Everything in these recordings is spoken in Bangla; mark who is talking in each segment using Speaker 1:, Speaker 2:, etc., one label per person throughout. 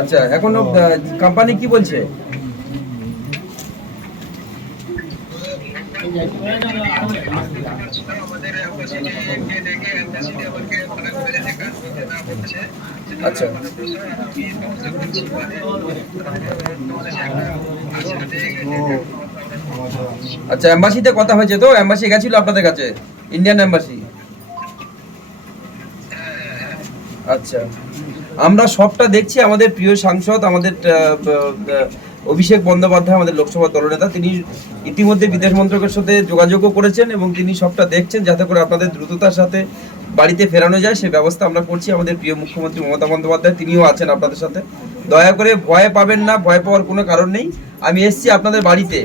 Speaker 1: আচ্ছা এখন কোম্পানি কি বলছে? আচ্ছা। আচ্ছা এম্বাসিতে কথা হয়েছে তো? এম্বাসি গেছিল আপনাদের কাছে? ইন্ডিয়ান এম্বাসি আচ্ছা। আমরা সবটা দেখছি, আমাদের প্রিয় সাংসদ, আমাদের অভিষেক বন্দ্যোপাধ্যায়, আমাদের লোকসভা দলনেতা, তিনি ইতিমধ্যে বিদেশ মন্ত্রকের সাথে যোগাযোগও করেছেন এবং তিনি সবটা দেখছেন যাতে করে আপনাদের দ্রুততার সাথে বাড়িতে ফেরানো যায়। সে ব্যবস্থা আমরা করছি। আমাদের প্রিয় মুখ্যমন্ত্রী মমতা বন্দ্যোপাধ্যায়, তিনিও আছেন আপনাদের সাথে। দয়া করে ভয় পাবেন না, ভয় পাওয়ার কোনো কারণ নেই। আমি এসছি আপনাদের বাড়িতে।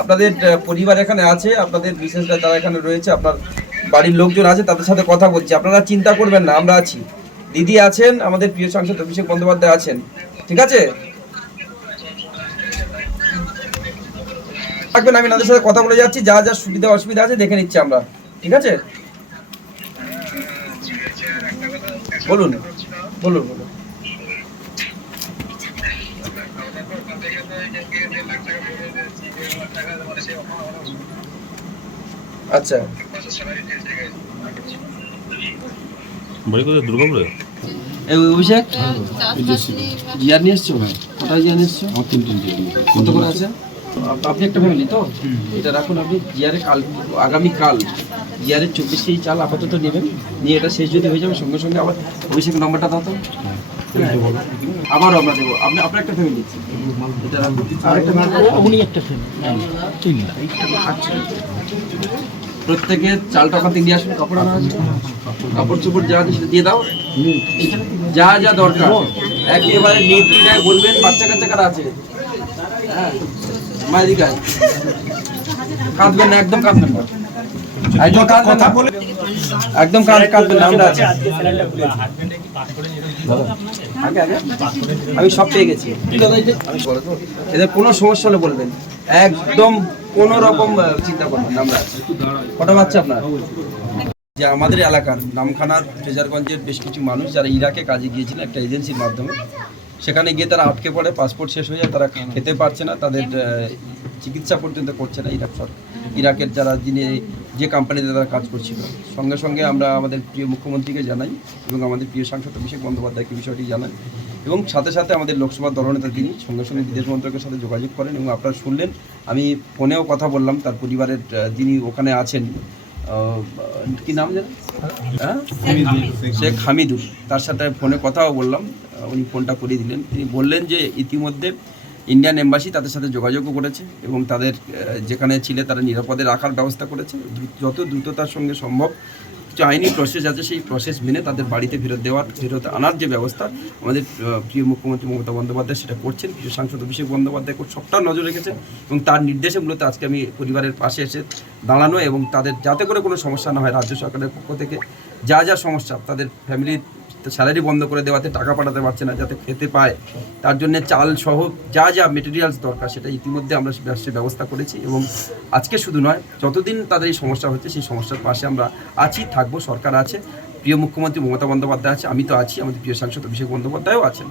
Speaker 1: আপনাদের পরিবার এখানে আছে, আপনাদের বিশেষরা যারা এখানে রয়েছে, আপনার বাড়ির লোকজন আছে, তাদের সাথে কথা বলছি। আপনারা চিন্তা করবেন না, আমরা আছি। দিদি আছেন, আমাদের প্রিয় সাংসদ অভিষেক বন্দ্যোপাধ্যায় আছেন। ঠিক আছে? থাকবেন, আমি তাদের সাথে কথা বলে যাচ্ছি, যা যা সুবিধা, অসুবিধা আছে দেখে নিচ্ছি আমরা। ঠিক আছে? বলুন বলুন বলুন। আচ্ছা।
Speaker 2: বাড়ি কোথায় দুর্গাপুরে
Speaker 1: এই অভিষেক জিয়ার নিয়ে এসছো কোথায় জিয়ার নিয়ে এসছো?
Speaker 2: আমার তিন তিন
Speaker 1: কত করে আছে? আপনি একটা ফ্যামিলি তো? এটা রাখুন আপনি জিয়ারে কাল আগামী কাল। জিয়ারের চব্বিশ কেজি চাল আপাতত নেবেন নিয়ে এটা শেষ যদি হয়ে যাবে সঙ্গে সঙ্গে আবার অভিষেক নম্বরটা দাও তো। হ্যাঁ। আবারও আমরা দেবো। আপনি আপনার একটা ফ্যামিলি এটা রাখুন। আরেকটা
Speaker 3: উনি একটা ফ্যামিলি তিনটা।
Speaker 1: আচ্ছা প্রত্যেকে চালটা ওখান থেকে নিয়ে আসুন, কাপড় আনা আছে কাপড় চোপড় যা আছে সেটা দিয়ে দাও। যা যা দরকার, একেবারে নির্দ্বিধায় বলবেন, বাচ্চা কাচ্চা কারা আছে? হ্যাঁ মায়ের দিকে কাঁদবেন না, একদম কাঁদবেন না। একদম আমি সব পেয়ে গেছি। এদের কোনো সমস্যা হলে বলবেন। একদম কোনো রকম চিন্তা করবেন আমরা কটা বাচ্চা আপনার? যে আমাদের এলাকার নামখানার ট্রেজারগঞ্জের বেশ কিছু মানুষ যারা ইরাকে কাজে গিয়েছিলেন একটা এজেন্সির মাধ্যমে, সেখানে গিয়ে তারা আটকে পড়ে, পাসপোর্ট শেষ হয়ে যায়, তারা খেতে পারছে না, তাদের চিকিৎসা পর্যন্ত করছে না ইরাক সরকার। ইরাকের যারা যিনি যে কোম্পানিতে তারা কাজ করছিল। সঙ্গে সঙ্গে আমরা আমাদের প্রিয় মুখ্যমন্ত্রীকে জানাই এবং আমাদের প্রিয় সাংসদ অভিষেক বন্দ্যোপাধ্যায়কে বিষয়টি জানাই এবং সাথে সাথে আমাদের লোকসভার দলনেতা তিনি সঙ্গে সঙ্গে বিদেশ মন্ত্রকের সাথে যোগাযোগ করেন এবং আপনারা শুনলেন, আমি ফোনেও কথা বললাম, তার পরিবারের যিনি ওখানে আছেন কি নাম জানেন হ্যাঁ? শেখ হামিদুল। তার সাথে ফোনে কথাও বললাম উনি ফোনটা করিয়ে দিলেন। তিনি বললেন যে ইতিমধ্যে ইন্ডিয়ান এম্বাসি তাদের সাথে যোগাযোগও করেছে এবং তাদের যেখানে ছিলে তারা নিরাপদে রাখার ব্যবস্থা করেছে। যত দ্রুততার সঙ্গে সম্ভব কিছু আইনি প্রসেস আছে, সেই প্রসেস মেনে তাদের বাড়িতে ফেরত দেওয়ার, ফেরত আনার যে ব্যবস্থা, আমাদের প্রিয় মুখ্যমন্ত্রী মমতা বন্দ্যোপাধ্যায় সেটা করছেন, প্রিয় সাংসদ অভিষেক বন্দ্যোপাধ্যায় কর- সবটা নজর রেখেছেন এবং তার নির্দেশে মূলত আজকে আমি পরিবারের পাশে এসে দাঁড়ানো এবং তাদের যাতে করে কোনো সমস্যা না হয় রাজ্য সরকারের পক্ষ থেকে। যা যা সমস্যা, তাদের ফ্যামিলির স্যালারি বন্ধ করে দেওয়াতে টাকা পাঠাতে পারছে না, যাতে খেতে পায়। তার জন্য চাল সহ যা যা মেটেরিয়ালস দরকার, সেটা ইতিমধ্যে আমরা সে ব্যবস্থা করেছি এবং আজকে শুধু নয়, যতদিন তাদের এই সমস্যা হচ্ছে, সেই সমস্যার পাশে আমরা আছি, থাকব, সরকার আছে। প্রিয় মুখ্যমন্ত্রী মমতা বন্দ্যোপাধ্যায় আছে, আমি তো আছি, আমাদের প্রিয় সাংসদ অভিষেক বন্দ্যোপাধ্যায়ও আছেন।